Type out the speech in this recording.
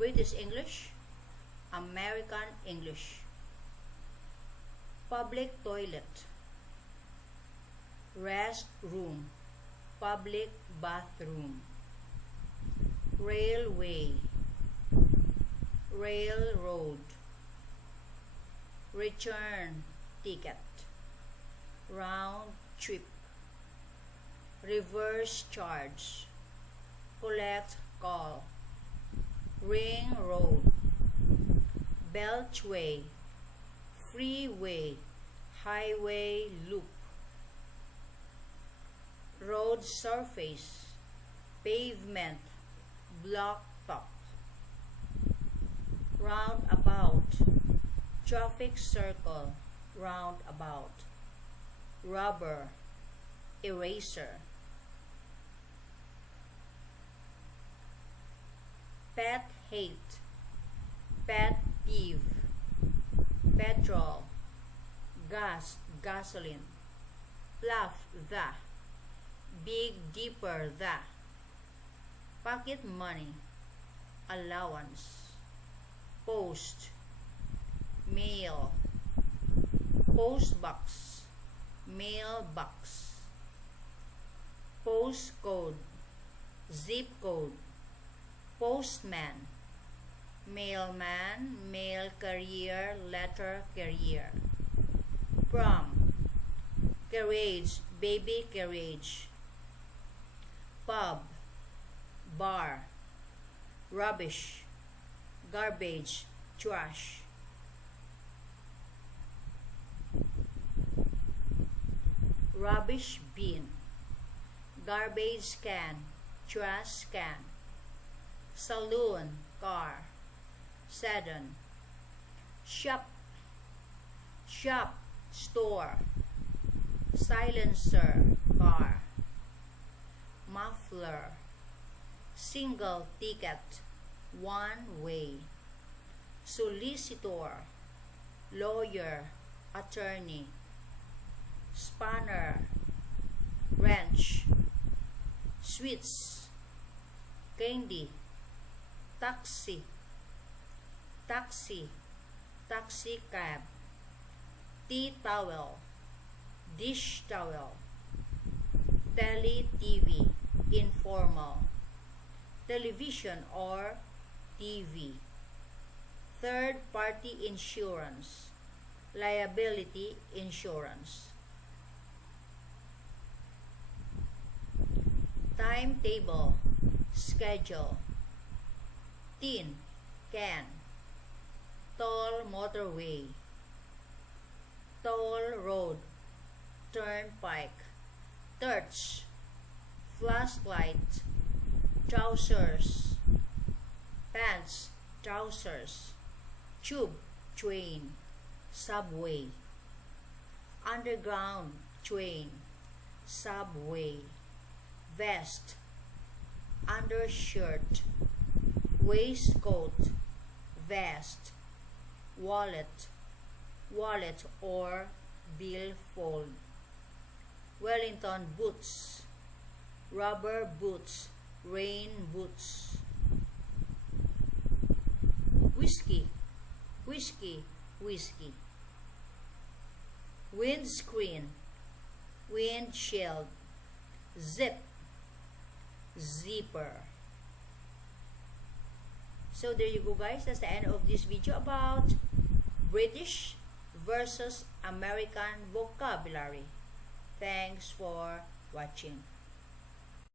British English, American English. Public toilet, restroom, public bathroom. Railway, railroad. Return ticket, round trip. Reverse charge, collect call. Ring road, beltway, freeway, highway loop. Road surface, pavement, blacktop. Roundabout, traffic circle, roundabout. Rubber, eraser. Pet hate, pet peeve. Petrol, gas, gasoline. Bluff, the. Big Dipper, the. Pocket money, allowance. Post, mail. Postbox, mailbox. Postcode, zip code. Postman, mailman, mail carrier, letter carrier. Prom, carriage, baby carriage. Pub, bar. Rubbish, garbage, trash. Rubbish bin, garbage can, trash can. Saloon, car. Sedan. Shop, shop, store. Silencer, car. Muffler, single ticket, one way. Solicitor, lawyer, attorney. Spanner, wrench. Sweets, candy. Taxi, taxi, taxi cab. Tea towel, dish towel. Tele-TV, informal. Television or TV. Third-party insurance, liability insurance. Timetable, schedule. Tin, can. Toll motorway. Toll road, turnpike. Torch, flashlight. Trousers, pants, trousers. Tube, train. Subway, underground train. Subway. Vest, undershirt. Waistcoat, vest. Wallet, wallet or billfold. Wellington boots, rubber boots, rain boots. Whiskey, whiskey, whiskey. Windscreen, windshield. Zip, zipper. So there you go guys, that's the end of this video about British versus American vocabulary. Thanks for watching.